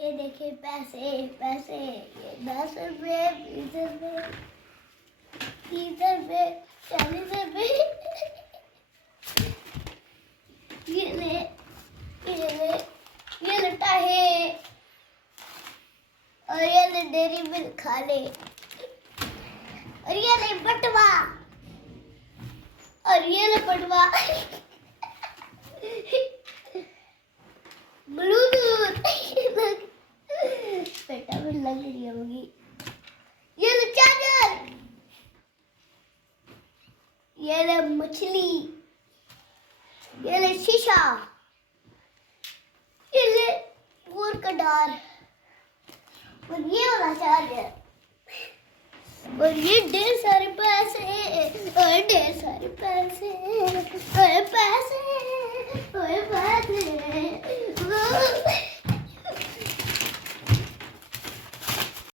ये देखिए पैसे पैसे, ये 10 रुपये, 20 रुपये, 30 रुपये, 40 रुपये। ये लटा है और ये ले डेरी मिल्क खा ले, और ये ले बटवा, और ये ले बटवा ब्लूटूथ बेटा में लग रही होगी। ये ले चार्जर, ये ले मछली, ये ले शीशा, ये ले गोर का डार, और ये वाला चार्जर, और ये ढेर सारे पैसे, और ढेर सारे पैसे, और पैसे, और पैसे।